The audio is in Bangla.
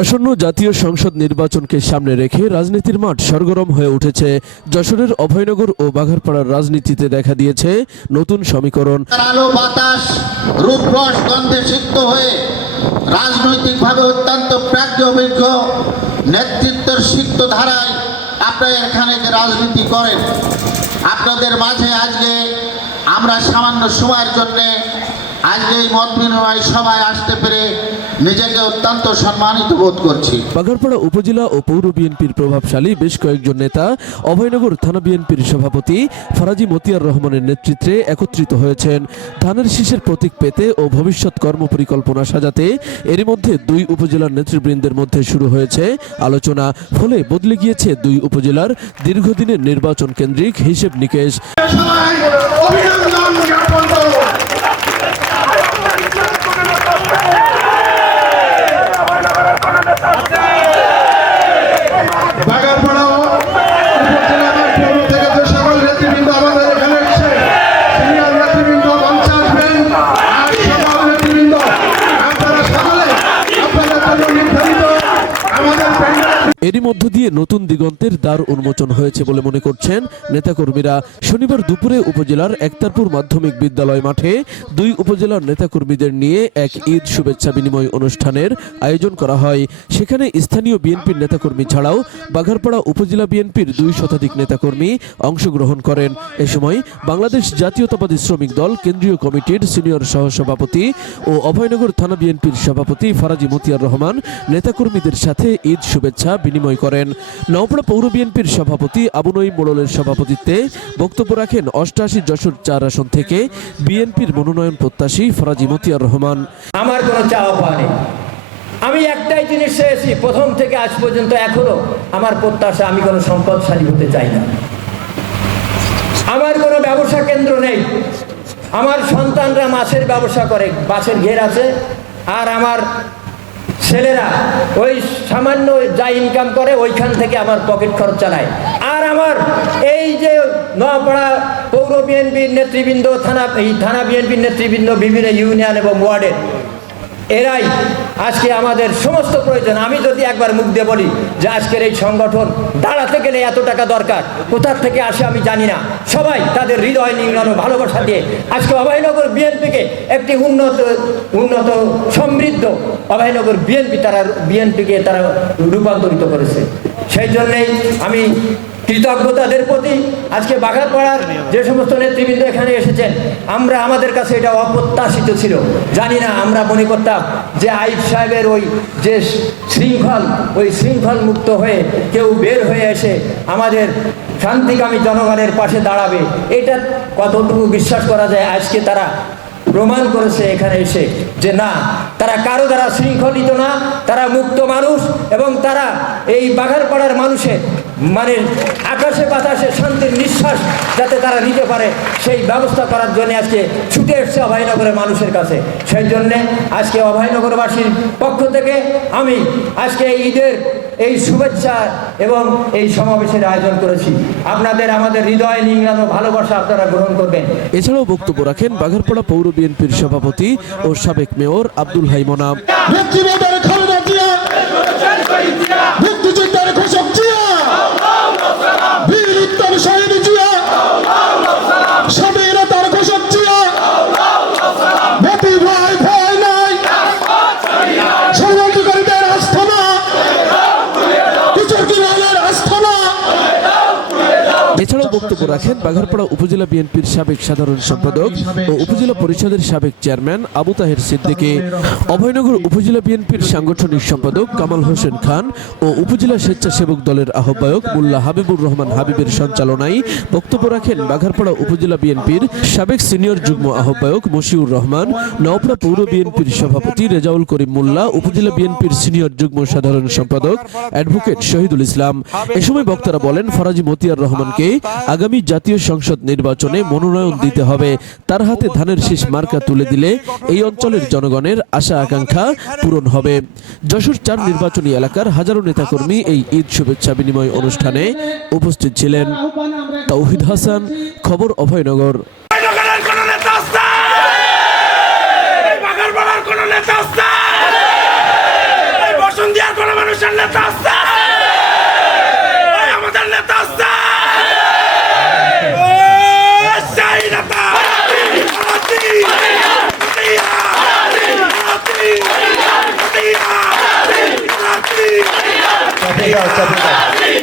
আসন্ন জাতীয় সংসদ নির্বাচনকে সামনে রেখে রাজনীতির মাঠ সরগরম হয়ে উঠেছে। যশোরের অভয়নগর ও বাঘারপাড়ার রাজনীতিতে দেখা দিয়েছে নতুন সমীকরণ। আলো বাতাস, রূপরস গন্ধে সিদ্ধ হয়ে রাজনৈতিকভাবে অত্যন্ত প্রাজ্ঞ অভিজ্ঞ নেতৃত্বের সিদ্ধ ধারায় আপনারা এখানে যে রাজনীতি করেন, আপনাদের মাঝে আজকে আমরা সামান্য সময়ের জন্যে আজকে এই মত বিনিময় সভায় আসতে পেরে নিজেকে অত্যন্ত সম্মানিত বোধ করছি। বাঘারপাড়া উপজেলা ও পৌর বিএনপির প্রভাবশালী বেশ কয়েকজন নেতা অভয়নগর থানা বিএনপির সভাপতি ফরাজি মতিয়ার রহমানের নেতৃত্বে একত্রিত হয়েছেন। ধানের শীষের প্রতীক পেতে ও ভবিষ্যৎ কর্মপরিকল্পনা সাজাতে এরই মধ্যে দুই উপজেলার নেতৃবৃন্দের মধ্যে শুরু হয়েছে আলোচনা। ফলে বদলে গিয়েছে দুই উপজেলার দীর্ঘদিনের নির্বাচন কেন্দ্রিক হিসেব নিকেশ সবাই অভিনন্দন জ্ঞাপন করব বাগারপাড়া উপজেলার পৌর থেকে যে সকল নেতৃবৃন্দ আমাদের এখানে এসেছে সিনিয়র নেতৃবৃন্দ মঞ্চে আসবেন আর সকল নেতৃবৃন্দ আপনারা সকলে আপনাদের জন্য নির্ধারিত আমাদের প্যান্ডেল এরই মধ্য দিয়ে নতুন দিগন্তের দ্বার উন্মোচন হয়েছে বলে মনে করছেন নেতাকর্মীরা। শনিবার দুপুরে উপজেলার একতারপুর মাধ্যমিক বিদ্যালয় মাঠে দুই উপজেলার নেতাকর্মীদের নিয়ে এক ঈদ শুভেচ্ছা বিনিময় অনুষ্ঠানের আয়োজন করা হয়। সেখানে স্থানীয় বিএনপির নেতাকর্মী ছাড়াও বাঘারপাড়া উপজেলা বিএনপির দুই শতাধিক নেতাকর্মী অংশগ্রহণ করেন। এ সময় বাংলাদেশ জাতীয়তাবাদী শ্রমিক দল, কেন্দ্রীয় কমিটির সিনিয়র সহসভাপতি ও অভয়নগর থানা বিএনপির সভাপতি ফারাজি মতিয়ার রহমান নেতাকর্মীদের সাথে ঈদ শুভেচ্ছা বিনিময় করেন। নওপাড়া পৌর বিএনপির সভাপতি আবুনই মোড়লের সভাপতিত্বে বক্তব্য রাখেন অষ্টাশি যশোর চার আসন থেকে বিএনপির মনোনয়ন প্রত্যাশী ফরাজি মতিয়ার রহমান। আমার কোনো চাওয়া পাওয়া আমি একটাই জিনিস চেয়েছি, প্রথম থেকে আজ পর্যন্ত এখনও আমার প্রত্যাশা, আমি কোনো সম্পদশালী হতে চাই না। আমার কোনো ব্যবসা কেন্দ্র নেই। আমার সন্তানরা মাছের ব্যবসা করে, মাছের ঘের আছে। আর আমার ছেলেরা ওই সামান্য যা ইনকাম করে ওইখান থেকে আমার পকেট খরচ চালায়। আর আমার এই যে নোয়াপাড়া পৌর বিএনপির নেতৃবৃন্দ, থানা, এই থানা বিএনপির নেতৃবৃন্দ, বিভিন্ন ইউনিয়ন এবং ওয়ার্ডের এরাই আজকে আমাদের সমস্ত প্রয়োজন। আমি যদি একবার মুখ দিয়ে বলি যে আজকের এই সংগঠন দাঁড়াতে গেলে এত টাকা দরকার, কোথার থেকে আসে আমি জানি না। সবাই তাদের হৃদয় নিংড়ানো ভালোবাসা দিয়ে আজকে অভয়নগর বিএনপিকে একটি উন্নত উন্নত, সমৃদ্ধ অভয়নগর বিএনপি তারা, বিএনপিকে তারা রূপান্তরিত করেছে। সেই জন্যেই আমি কৃতজ্ঞতাদের প্রতি আজকে বাঘারপাড়ার যে সমস্ত নেতৃবৃন্দ এখানে এসেছেন, আমরা আমাদের কাছে এটা অপ্রত্যাশিত ছিল। জানি না, আমরা মনে করতাম যে আইব সাহেবের ওই যে শৃঙ্খল, ওই শৃঙ্খল মুক্ত হয়ে কেউ বের হয়ে এসে আমাদের শান্তিকামী জনগণের পাশে দাঁড়াবে, এটা কতটুকু বিশ্বাস করা যায়? আজকে তারা প্রমাণ করেছে এখানে এসে যে না, তারা কারও দ্বারা শৃঙ্খলিত না, তারা মুক্ত মানুষ এবং তারা এই বাঘারপাড়ার মানুষের মানে আকাশে বাতাসে শান্তির নিঃশ্বাস যাতে তারা নিতে পারে সেই ব্যবস্থা করার জন্য আজকে ছুটে এসছে অভয়নগরের মানুষের কাছে। সেই জন্যে আজকে অভয়নগরবাসীর পক্ষ থেকে আমি আজকে এই ঈদের এই শুভেচ্ছা এবং এই সমাবেশের আয়োজন করেছি। আপনাদের আমাদের হৃদয় নিংড়ানো ভালোবাসা আপনারা গ্রহণ করবেন। এছাড়াও বক্তব্য রাখেন বাঘারপাড়া পৌর বিএনপির সভাপতি ও সাবেক মেয়র আব্দুল হাই মনাম। এছাড়াও বক্তব্য রাখেন বাঘারপাড়া উপজেলা বিএনপির সাবেক সাধারণ সম্পাদক ও উপজেলা পরিষদের সাবেক চেয়ারম্যান আবু তাহের সিদ্দিকী, অভয়নগর উপজেলা বিএনপির সাংগঠনিক সম্পাদক কামাল হোসেন খান ও উপজেলা স্বেচ্ছাসেবক দলের আহ্বায়ক মোল্লা হাবিবুর রহমান হাবিবের সঞ্চালনায় বক্তব্য রাখেন বাঘারপাড়া উপজেলা বিএনপির সাবেক সিনিয়র যুগ্ম আহ্বায়ক মশিউর রহমান, নওপড়া পৌর বিএনপির সভাপতি রেজাউল করিম মোল্লা, উপজেলা বিএনপির সিনিয়র যুগ্ম সাধারণ সম্পাদক অ্যাডভোকেট শহীদুল ইসলাম। এ সময় বক্তারা বলেন, ফরাজি মতিয়ার রহমানকে আগামী জাতীয় সংসদ নির্বাচনে মনোনয়ন দিতে হবে। তার হাতে ধানের শেষ মার্কা তুলে দিলে এই অঞ্চলের জনগণের আশা আকাঙ্ক্ষা পূরণ হবে। যশোর চার নির্বাচনী এলাকার হাজারো নেতাকর্মী এই ঈদ শুভেচ্ছা বিনিময় অনুষ্ঠানে উপস্থিত ছিলেন। তৌহিদ হাসান, খবর অভয়নগর বাগানের কোন নেতা আছে এই বাগারপাড়ার কোন নেতা আছে এই বসুন্ধিয়ার কোন মানুষের নেতা আছে ওই আমাদের নেতা আছে ওই সেই নেতা হাতি হাতিয়া হাতি হাতিয়া হাতি হাতিকে ভয় নাই